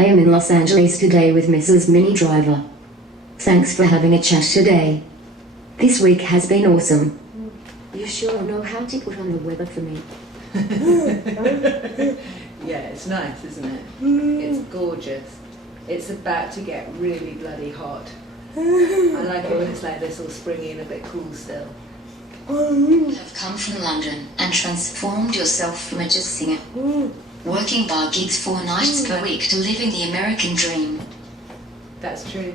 I am in Los Angeles today with Mrs. Minnie Driver. Thanks for having a chat today. This week has been awesome. You sure know how to put on the weather for me. Yeah, it's nice, isn't it? It's gorgeous. It's about to get really bloody hot. I like it when it's like this, all springy and a bit cool still. You have come from London and transformed yourself from a jazz singer, working bar gigs 4 nights per week, to living the American dream. That's true.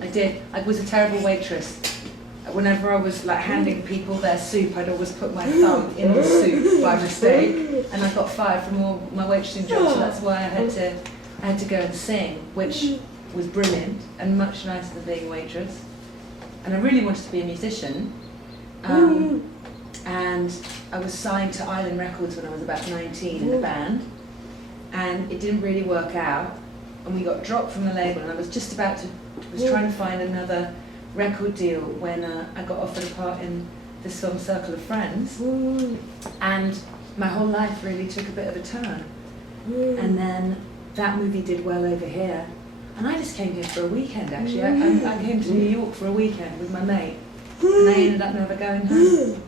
I did. I was a terrible waitress. Whenever I was like handing people their soup, I'd always put my thumb in the soup by mistake, and I got fired from all my waitressing jobs. So that's why I had to go and sing, which was brilliant and much nicer than being a waitress. And I really wanted to be a musician. And I was signed to Island Records when I was about 19 in a band, and it didn't really work out, and we got dropped from the label, and I was just trying to find another record deal when I got offered a part in this film Circle of Friends, and my whole life really took a bit of a turn. And then that movie did well over here, and I just came here for a weekend actually. I came to New York for a weekend with my mate, and I ended up never going home.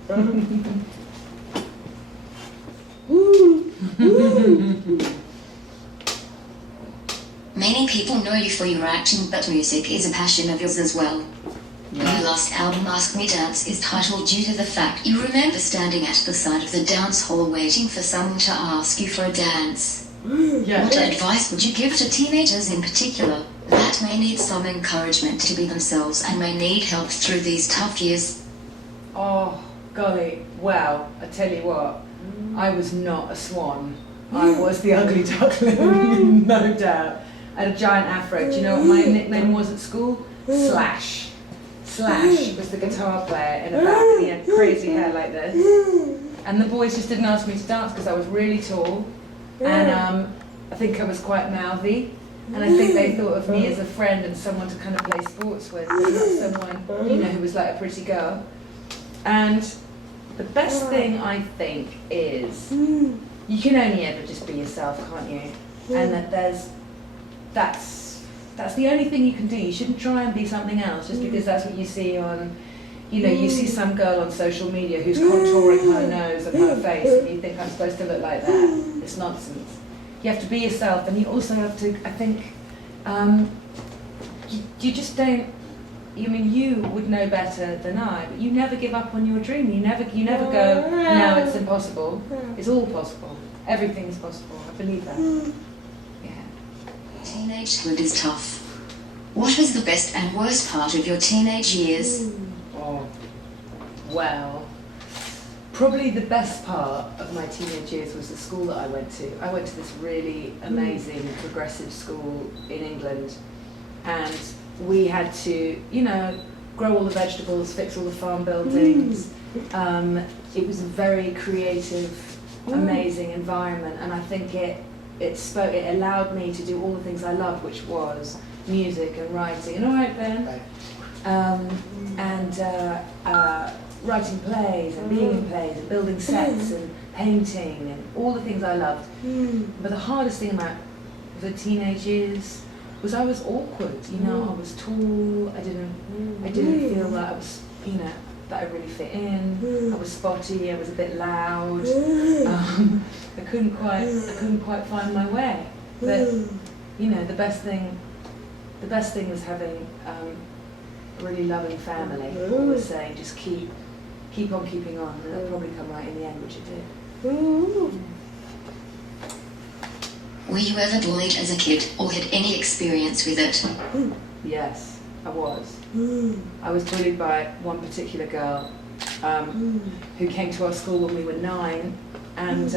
Many people know you for your acting, but music is a passion of yours as well. Your last album, Ask Me Dance, is titled due to the fact you remember standing at the side of the dance hall waiting for someone to ask you for a dance. What advice would you give to teenagers in particular that may need some encouragement to be themselves and may need help through these tough years? Oh, golly, well, I tell you what, I was not a swan. I was the ugly duckling, no doubt. I had a giant afro. Do you know what my nickname was at school? Slash. Slash was the guitar player in a band, and he had crazy hair like this. And the boys just didn't ask me to dance because I was really tall, and I think I was quite mouthy, and I think they thought of me as a friend and someone to kind of play sports with, not someone, you know, who was like a pretty girl. And the best thing I think is you can only ever just be yourself, can't you? And that's the only thing you can do. You shouldn't try and be something else just because that's what you see on, you know, you see some girl on social media who's contouring her nose and her face, and you think I'm supposed to look like that. It's nonsense. You have to be yourself, and you also have to, I think, you just don't, I mean, you would know better than I, but you never give up on your dream. You never go, no, it's impossible. It's all possible. Everything is possible. I believe that. Teenagehood is tough. What was the best and worst part of your teenage years? Oh, well, probably the best part of my teenage years was the school that I went to. I went to this really amazing progressive school in England, and we had to, you know, grow all the vegetables, fix all the farm buildings. It was a very creative, amazing environment, and I think it allowed me to do all the things I loved, which was music and writing. And all right, Ben? And writing plays and being in plays and building sets and painting and all the things I loved. But the hardest thing about the teenage years was I was awkward. You know, I was tall. I didn't feel that I was, you know, that I really fit in. I was spotty. I was a bit loud. I couldn't quite find my way. But you know, the best thing was having a really loving family. Always saying, just keep on keeping on, and it'll probably come right in the end, which it did. Were you ever bullied as a kid, or had any experience with it? Yes, I was. I was bullied by one particular girl who came to our school when we were 9, and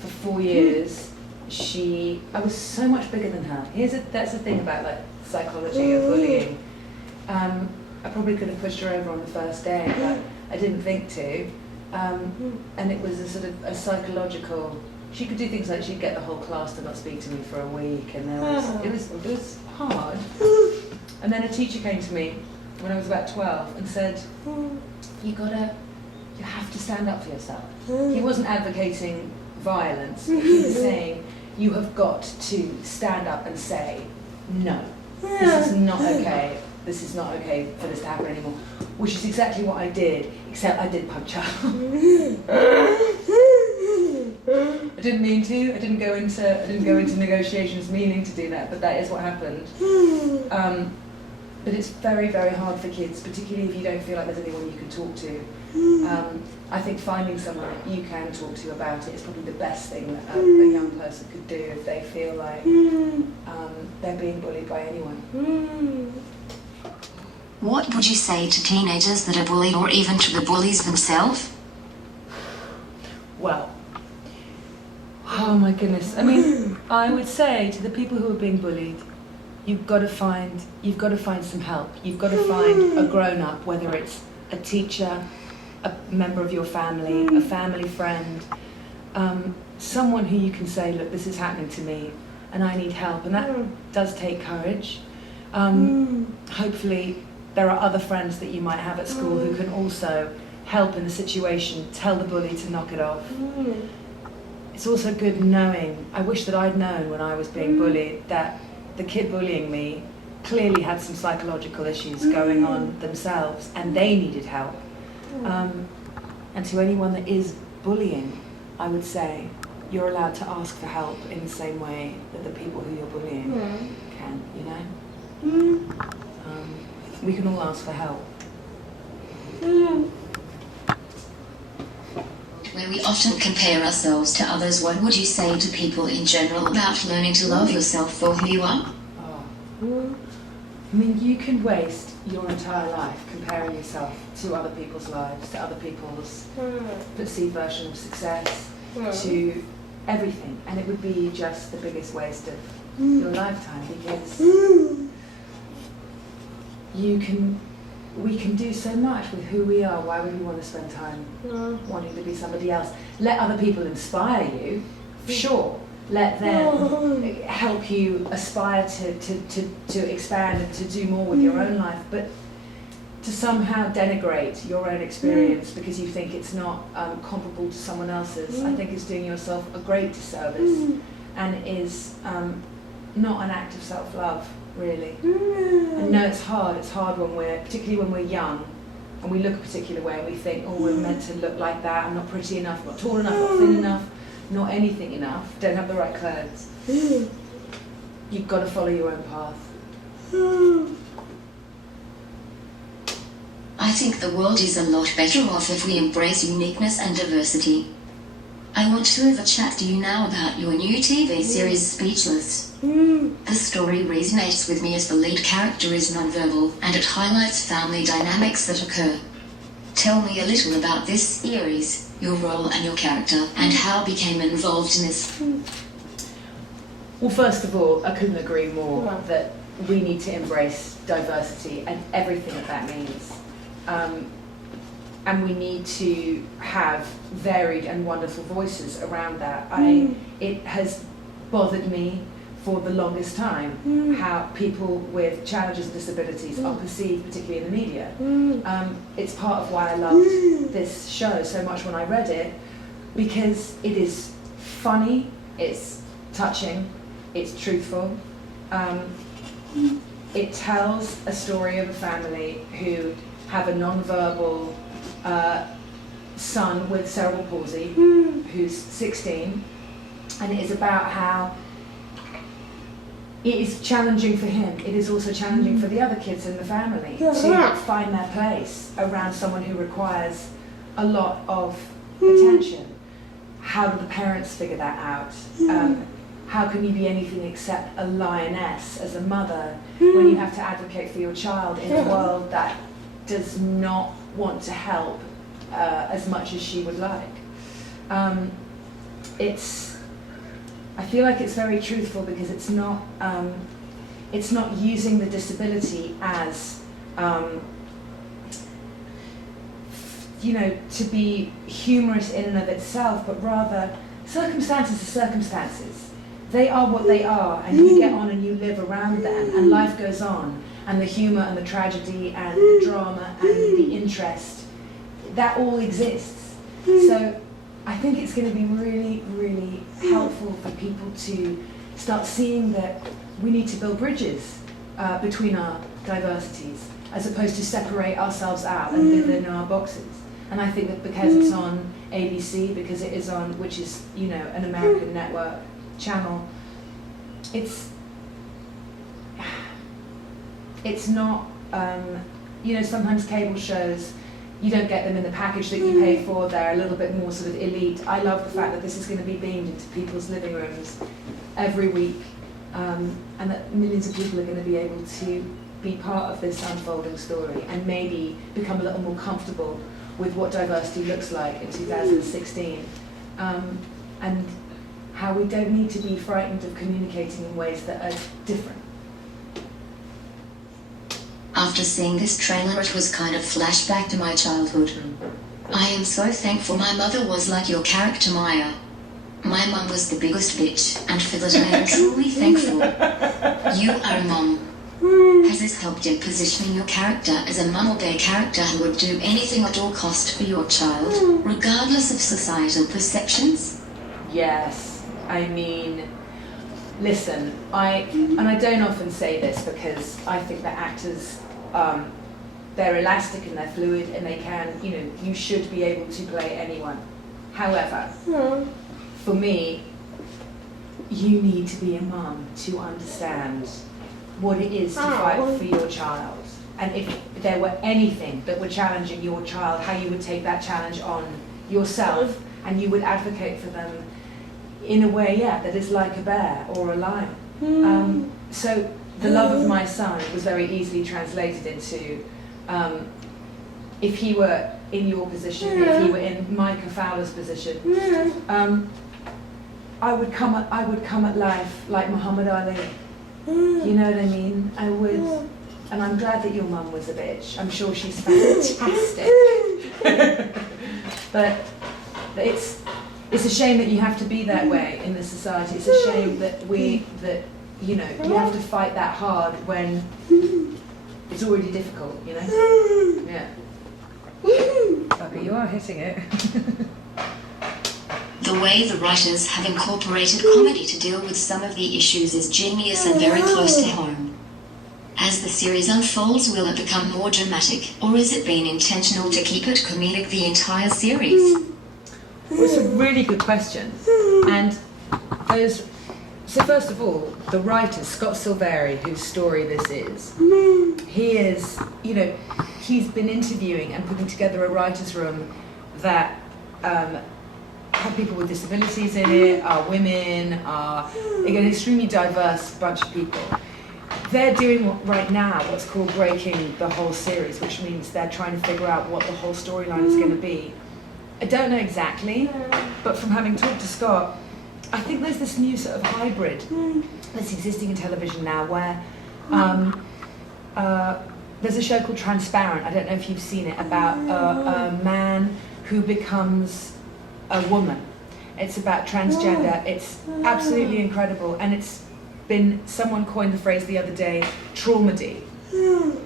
for 4 years, I was so much bigger than her. That's the thing about like psychology of bullying. I probably could have pushed her over on the first day, but I didn't think to. And it was a sort of a psychological. She could do things like she'd get the whole class to not speak to me for a week, and it was hard. And then a teacher came to me when I was about 12 and said, you have to stand up for yourself. He wasn't advocating violence, but he was saying, you have got to stand up and say, no, this is not okay. This is not okay for this to happen anymore. Which is exactly what I did, except I did punch her. I didn't mean to. I didn't go into negotiations meaning to do that, but that is what happened. But it's very, very hard for kids, particularly if you don't feel like there's anyone you can talk to. I think finding someone that you can talk to about it is probably the best thing that a young person could do if they feel like they're being bullied by anyone. What would you say to teenagers that are bullied, or even to the bullies themselves? Well, oh my goodness. I mean, I would say to the people who are being bullied, you've got to find some help. You've got to find a grown-up, whether it's a teacher, a member of your family, a family friend, someone who you can say, look, this is happening to me and I need help. And that does take courage. Hopefully there are other friends that you might have at school who can also help in the situation, tell the bully to knock it off. It's also good knowing, I wish that I'd known when I was being bullied that the kid bullying me clearly had some psychological issues going on themselves and they needed help. And to anyone that is bullying, I would say you're allowed to ask for help in the same way that the people who you're bullying can, you know? We can all ask for help. Where we often compare ourselves to others, what would you say to people in general about learning to love yourself for who you are? I mean, you can waste your entire life comparing yourself to other people's lives, to other people's perceived version of success, to everything, and it would be just the biggest waste of your lifetime, because we can do so much with who we are. Why would we want to spend time wanting to be somebody else? Let other people inspire you, sure. Let them help you aspire to expand and to do more with your own life, but to somehow denigrate your own experience because you think it's not comparable to someone else's, I think is doing yourself a great disservice and is not an act of self-love, really. I know it's hard particularly when we're young and we look a particular way and we think, oh, we're meant to look like that, I'm not pretty enough, not tall enough, not thin enough, not anything enough, don't have the right clothes. You've got to follow your own path. I think the world is a lot better off if we embrace uniqueness and diversity. I want to have a chat to you now about your new TV series, Speechless. The story resonates with me as the lead character is nonverbal, and it highlights family dynamics that occur. Tell me a little about this series, your role and your character, and how you became involved in this. Well, first of all, I couldn't agree more that we need to embrace diversity and everything that means. And we need to have varied and wonderful voices around that. It has bothered me for the longest time how people with challenges and disabilities are perceived, particularly in the media. It's part of why I loved this show so much when I read it, because it is funny, it's touching, it's truthful. It tells a story of a family who have a non-verbal son with cerebral palsy who's 16, and it is about how it is challenging for him. It is also challenging for the other kids in the family to find their place around someone who requires a lot of attention. How do the parents figure that out? How can you be anything except a lioness as a mother when you have to advocate for your child in a world that does not want to help as much as she would like? I feel like it's very truthful because it's not using the disability as to be humorous in and of itself, but rather circumstances are circumstances. They are what they are, and you get on and you live around them, and life goes on, and the humour and the tragedy and the drama and the interest, that all exists. So I think it's going to be really, really helpful for people to start seeing that we need to build bridges between our diversities, as opposed to separate ourselves out and live in our boxes. And I think that because it's on ABC, because it is on, which is, you know, an American network channel, it's not, you know, sometimes cable shows, you don't get them in the package that you pay for, they're a little bit more sort of elite. I love the fact that this is going to be beamed into people's living rooms every week, and that millions of people are going to be able to be part of this unfolding story and maybe become a little more comfortable with what diversity looks like in 2016, and how we don't need to be frightened of communicating in ways that are different. After seeing this trailer, it was kind of flashback to my childhood. I am so thankful my mother was like your character Maya. My mum was the biggest bitch, and for that I am truly thankful. You are a mom. Has this helped in positioning your character as a mum or bear character who would do anything at all cost for your child, regardless of societal perceptions? Yes, I mean, listen, I don't often say this because I think that actors, they're elastic and they're fluid and they can, you know, you should be able to play anyone. However, for me, you need to be a mum to understand what it is to fight for your child. And if there were anything that were challenging your child, how you would take that challenge on yourself and you would advocate for them in a way, that is like a bear or a lion. So the love of my son was very easily translated into, if he were in your position, if he were in Micah Fowler's position, I would come at life like Muhammad Ali. You know what I mean? I would, and I'm glad that your mum was a bitch. I'm sure she's fantastic. But it's a shame that you have to be that way in this society. It's a shame that you know, you have to fight that hard when it's already difficult, you know? Yeah. Okay, you are hitting it. The way the writers have incorporated comedy to deal with some of the issues is genius and very close to home. As the series unfolds, will it become more dramatic, or has it been intentional to keep it comedic the entire series? Well, it's a really good question. And so first of all, the writer, Scott Silveri, whose story this is, he is, you know, he's been interviewing and putting together a writer's room that have people with disabilities in it, are women, are, again, an extremely diverse bunch of people. They're doing right now what's called breaking the whole series, which means they're trying to figure out what the whole storyline is going to be. I don't know exactly, but from having talked to Scott, I think there's this new sort of hybrid that's existing in television now where there's a show called Transparent, I don't know if you've seen it, about a man who becomes a woman. It's about transgender. It's absolutely incredible, and it's been, someone coined the phrase the other day, traumedy,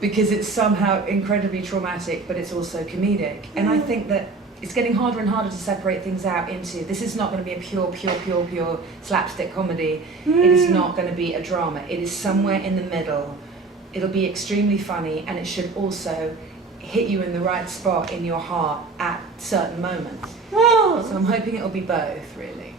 because it's somehow incredibly traumatic, but it's also comedic. And I think that it's getting harder and harder to separate things out into, this is not going to be a pure slapstick comedy. It is not going to be a drama. It is somewhere in the middle. It'll be extremely funny, and it should also hit you in the right spot in your heart at certain moments. So I'm hoping it'll be both, really.